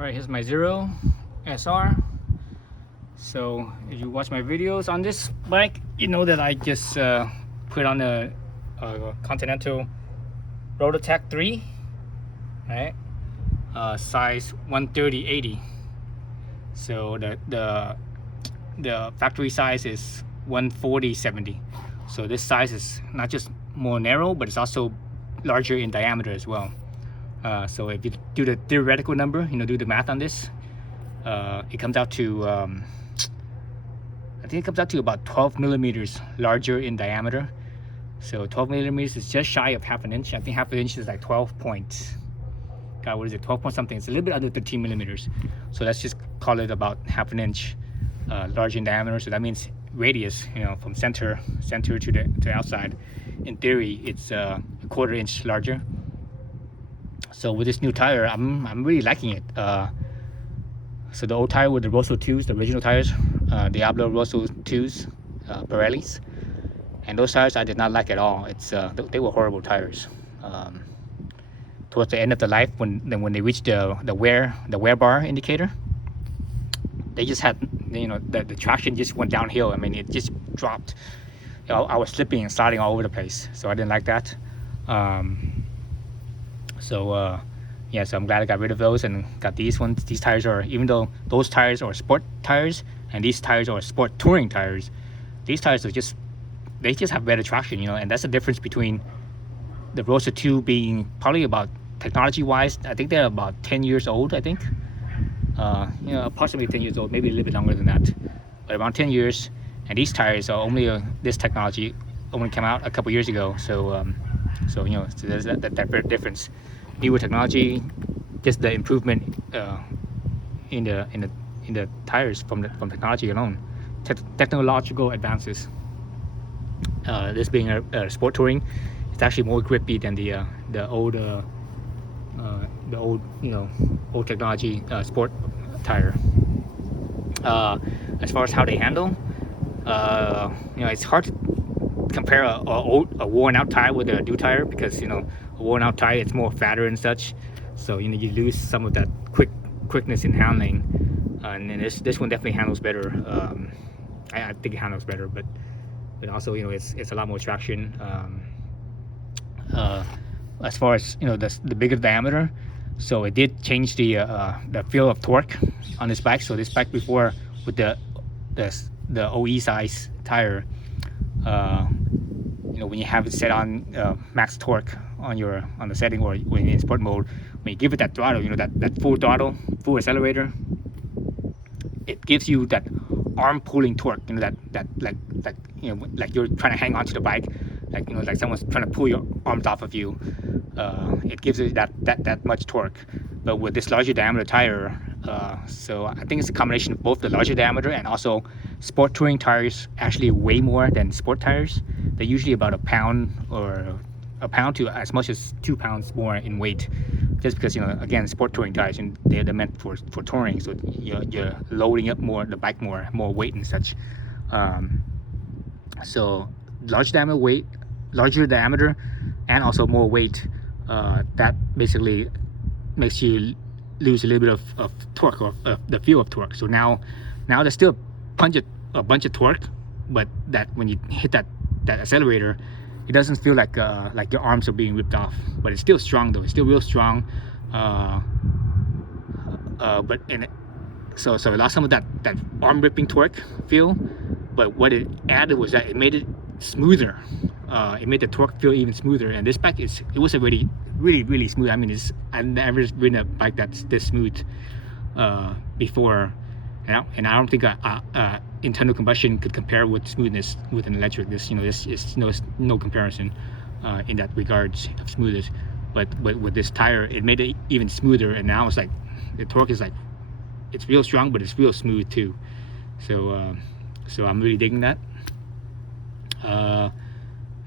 Alright, here's my ZeroSR. So if you watch my videos on this bike, you know that I just put on a Continental Road Attack 3, right? Size 130/80. So the factory size is 140/70. So this size is not just more narrow, but it's also larger in diameter as well. So if you do the theoretical number, do the math on this, it comes out to I think it comes out to about 12 millimeters larger in diameter. So 12 millimeters is just shy of half an inch. I think half an inch is like 12 point, what is it, 12 point something. It's a little bit under 13 millimeters. So let's just call it about half an inch larger in diameter. So that means radius, from center to the outside. In theory, it's a quarter inch larger. So with this new tire, I'm really liking it. So the old tire with the Rosso 2s, the original tires, Diablo Rosso 2s, Pirellis, and those tires I did not like at all. They were horrible tires. Towards the end of the life, when they reached the wear bar indicator, they just had, the traction just went downhill. I mean, it just dropped. I was slipping and sliding all over the place, so I didn't like that. Yeah, so I'm glad I got rid of those and got these ones. These tires are, even though those tires are sport tires and these tires are sport touring tires, these tires are they just have better traction, and that's the difference between the Rosso 2 being probably about, technology wise, I think they're about 10 years old, I think. Approximately 10 years old, maybe a little bit longer than that, but around 10 years. And these tires are only, this technology only came out a couple years ago. So there's that difference. Newer technology, just the improvement in the tires from technology alone, technological advances. This being a sport touring, it's actually more grippy than the old old technology sport tire. As far as how they handle, it's hard to compare a worn out tire with a new tire, because a worn out tire, it's more fatter and such, so you lose some of that quickness in handling, and this one definitely handles better. I think it handles better, but also it's a lot more traction. As far as the bigger diameter, so it did change the feel of torque on this bike. So this bike before, with the OE size tire, when you have it set on max torque on the setting, or when in sport mode, when you give it that throttle, that full throttle, full accelerator, it gives you that arm pulling torque, like you're trying to hang on to the bike, like someone's trying to pull your arms off of you. It gives it that much torque. But with this larger diameter tire, so I think it's a combination of both the larger diameter and also sport touring tires actually weigh more than sport tires. They're usually about a pound to as much as 2 pounds more in weight, just because again, sport touring tires, and they're meant for touring, so you're loading up the bike more weight and such. So larger diameter and also more weight, that basically makes you lose a little bit of torque, or the feel of torque. So now there's still a bunch of torque, but that when you hit that accelerator, it doesn't feel like your arms are being ripped off. But it's still strong though. It's still real strong. So it lost some of that arm ripping torque feel. But what it added was that it made it smoother. It made the torque feel even smoother. And this bike it was already really smooth. I mean, I've never ridden a bike that's this smooth before, and I don't think a internal combustion could compare with smoothness with an electric. This is no comparison in that regards of smoothness. But with this tire, it made it even smoother, and now it's like the torque is it's real strong, but it's real smooth too. So I'm really digging that.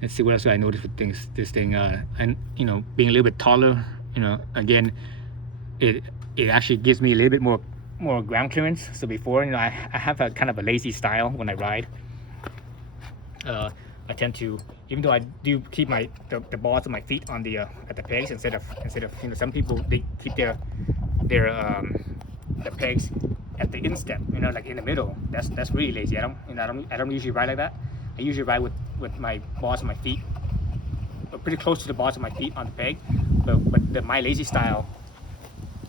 Let's see what else I noticed with this thing, and being a little bit taller, again, it actually gives me a little bit more ground clearance. So before, I have a kind of a lazy style when I ride. I tend to, even though I do keep the balls of my feet on at the pegs, instead of some people, they keep their the pegs at the instep, you know, like in the middle. That's really lazy. I don't usually ride like that. I usually ride with my balls of my feet, pretty close to the balls of my feet on the peg. But my lazy style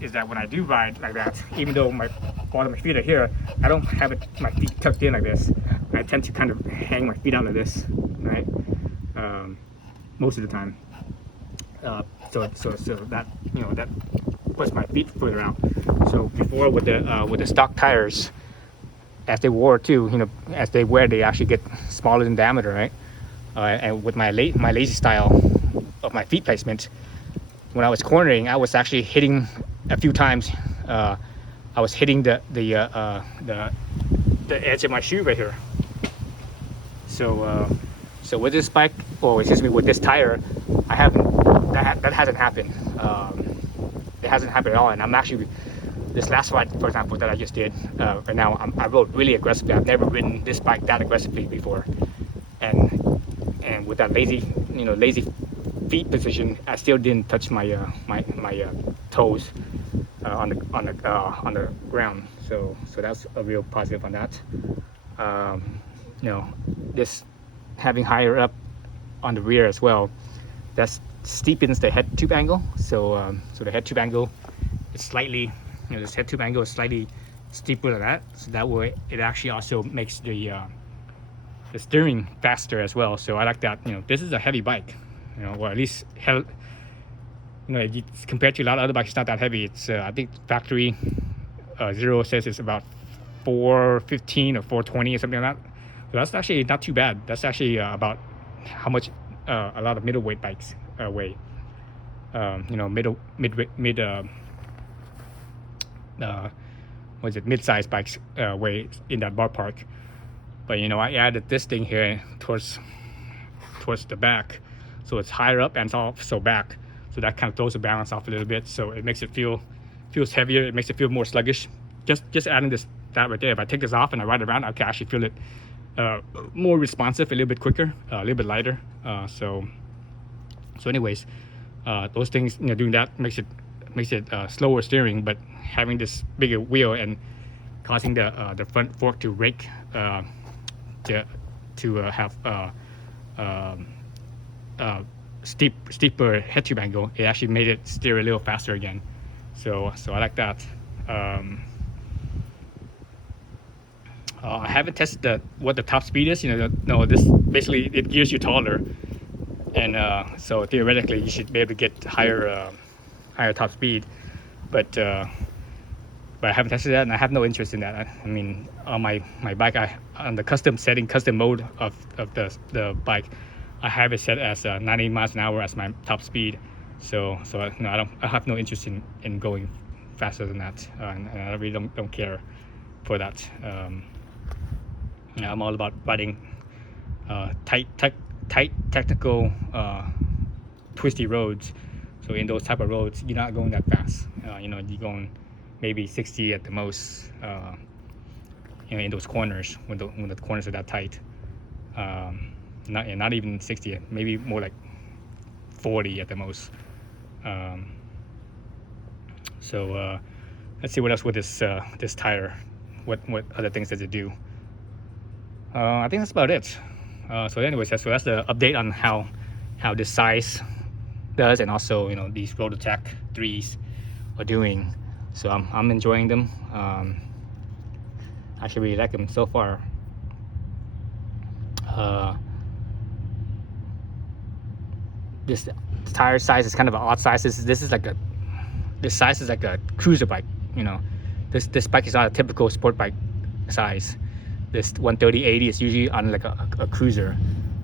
is that when I do ride like that, even though my balls of my feet are here, I don't have my feet tucked in like this. I tend to kind of hang my feet out like this, right? Most of the time. So that, you know, that puts my feet further out. So before with the stock tires, as they wore too, you know, as they wear, they actually get smaller in diameter, right? And with my lazy style of my feet placement, when I was cornering, I was actually hitting a few times. I was hitting the edge of my shoe right here. So with this bike, or excuse me, with this tire, I haven't. That hasn't happened. It hasn't happened at all. And I'm actually, this last ride, for example, that I just did, right now, I rode really aggressively. I've never ridden this bike that aggressively before. And with that lazy feet position, I still didn't touch my toes on the ground. So that's a real positive on that. You know, this having higher up on the rear as well, that steepens the head tube angle. So the head tube angle is slightly, you know, this head tube angle is slightly steeper than that. So that way, it actually also makes the steering faster as well. So I like that. You know, this is a heavy bike, you know, or at least you know, compared to a lot of other bikes, it's not that heavy. It's I think factory Zero says it's about 415 or 420 or something like that. So that's actually not too bad. That's actually about how much a lot of middleweight bikes weigh. You know, mid-sized bikes weigh in that ballpark. But you know, I added this thing here towards the back, so it's higher up and it's also back. So that kind of throws the balance off a little bit. So it makes it feels heavier. It makes it feel more sluggish. Just adding that right there. If I take this off and I ride around, I can actually feel it more responsive, a little bit quicker, a little bit lighter. So anyways, those things, you know, doing that makes it slower steering, but having this bigger wheel and causing the front fork to rake to have steeper head tube angle, it actually made it steer a little faster again. So I like that. I haven't tested what the top speed is. You know, no, this basically it gears you taller, and so theoretically you should be able to get higher top speed, but I haven't tested that, and I have no interest in that. I mean, on my bike, on the custom mode of the bike, I have it set as 90 miles an hour as my top speed. So no, I have no interest in going faster than that, and I really don't care for that. I'm all about riding tight technical twisty roads. So in those type of roads, you're not going that fast. You know, you're going maybe 60 at the most. You know, in those corners, when the corners are that tight. Not even 60, maybe more like 40 at the most. So let's see what else with this tire. What other things does it do? I think that's about it. So anyways, so that's the update on how this size does, and also, you know, these Road Attack 3s are doing. So I'm enjoying them. I actually really like them so far. This tire size is kind of an odd size. This size is like a cruiser bike. You know, this bike is not a typical sport bike size. This 130/80 is usually on like a cruiser.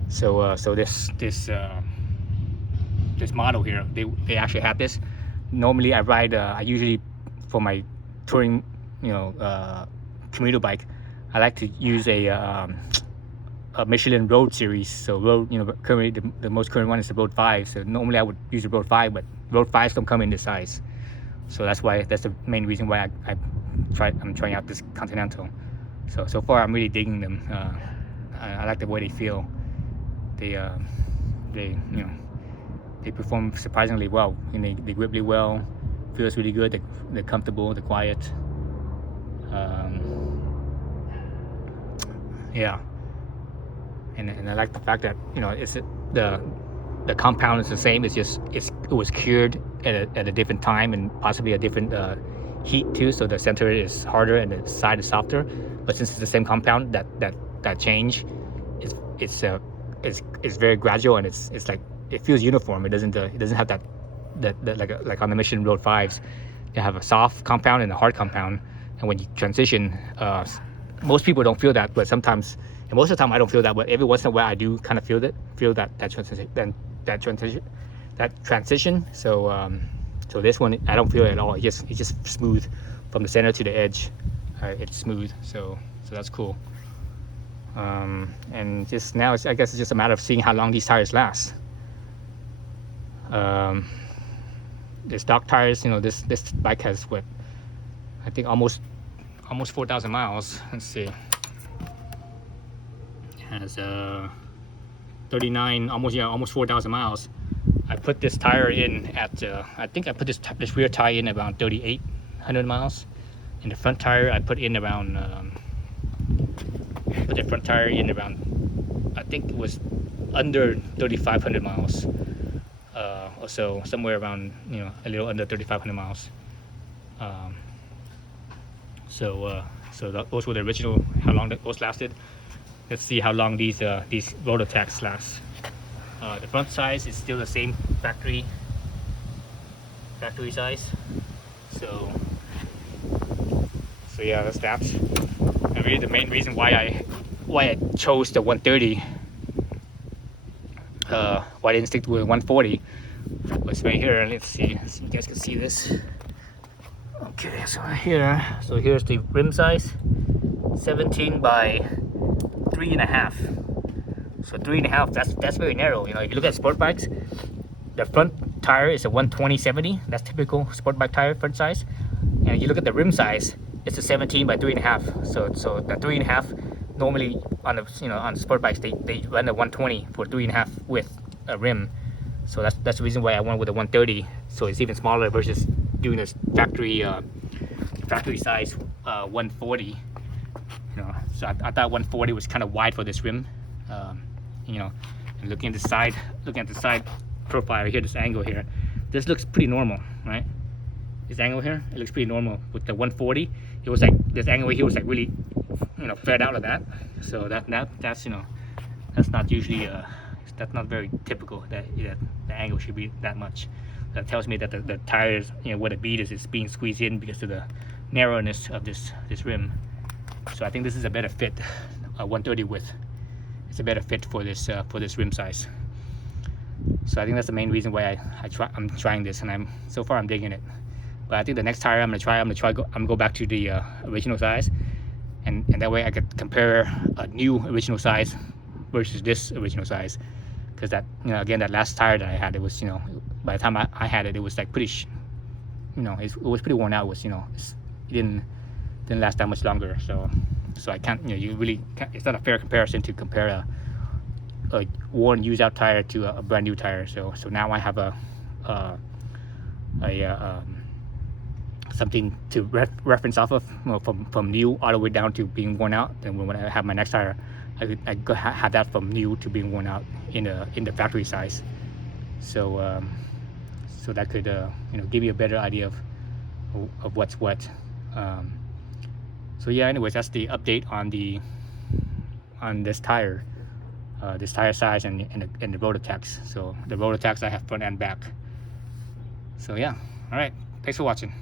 So this model here, they actually have this. Normally I ride, I usually, for my touring, you know, commuter bike, I like to use a Michelin Road series. So Road, you know, currently the most current one is the Road 5. So normally I would use the Road 5, but Road 5s don't come in this size. So that's the main reason why I'm trying out this Continental. So far I'm really digging them. I like the way they feel. They you know, they perform surprisingly well. You know, they grip really well. Feels really good. They're comfortable. They're quiet. Yeah, and I like the fact that, you know, it's the compound is the same. It's just it was cured at a different time and possibly a different heat too. So the center is harder and the side is softer. But since it's the same compound, that change it's very gradual, and it's like it feels uniform. It doesn't have that like on the Mission Road 5s, you have a soft compound and a hard compound, and when you transition, most people don't feel that, but sometimes, and most of the time I don't feel that, but every once in a while I do kind of feel that transition. So so this one I don't feel it at all. It's just smooth from the center to the edge. It's smooth, so that's cool. And just now, I guess it's just a matter of seeing how long these tires last. The stock tires, you know, this bike has what, I think almost 4,000 miles. Let's see, it has 39, almost 4,000 miles. I put this tire in at I think I put this rear tire in around 3,800 miles, and the front tire I put in around I think it was under 3,500 miles, or so, somewhere around, you know, a little under 3,500 miles. So those were the original, how long those lasted. Let's see how long these road attacks last. The front size is still the same factory size. So yeah, that's that. And really the main reason why I chose the 130, why I didn't stick with 140, was right here. Let's see so you guys can see this. Okay, so here, here's the rim size, 17 by 3.5. So 3.5, that's very narrow. You know, if you look at sport bikes, the front tire is a 120/70. That's typical sport bike tire front size. And if you look at the rim size, it's a 17 by 3.5. So the 3.5, normally on the, you know, on sport bikes they run a 120 for 3.5 with a rim. So that's the reason why I went with a 130. So it's even smaller versus doing this factory size 140. You know, so I thought 140 was kind of wide for this rim. You know, and looking at the side profile here, this angle here, this looks pretty normal, right? This angle here, it looks pretty normal. With the 140, it was like this angle here was like really, you know, fed out like that. So that's, you know, that's not usually that's not very typical that the angle should be that much. That tells me that the tires, you know, where the bead is being squeezed in because of the narrowness of this rim. So I think this is a better fit. 130 width. It's a better fit for this rim size. So I think that's the main reason why I'm trying this, and so far I'm digging it. But I think the next tire I'm gonna go back to the original size, and that way I could compare a new original size versus this original size. Because that, you know, again, that last tire that I had, it was, you know, by the time I had it, it was like pretty, you know, it was pretty worn out. It was, you know, it didn't last that much longer. So I can't, you know, you really can't, it's not a fair comparison to compare a worn, used out tire to a brand new tire. So now I have something to reference off of, you know, from new all the way down to being worn out. And when I have my next tire, I could have that from new to being worn out in the factory size. So so that could you know, give you a better idea of what's what. So yeah, anyways, that's the update on this tire size and the road attacks. So the road attacks, I have front and back. So yeah, all right, thanks for watching.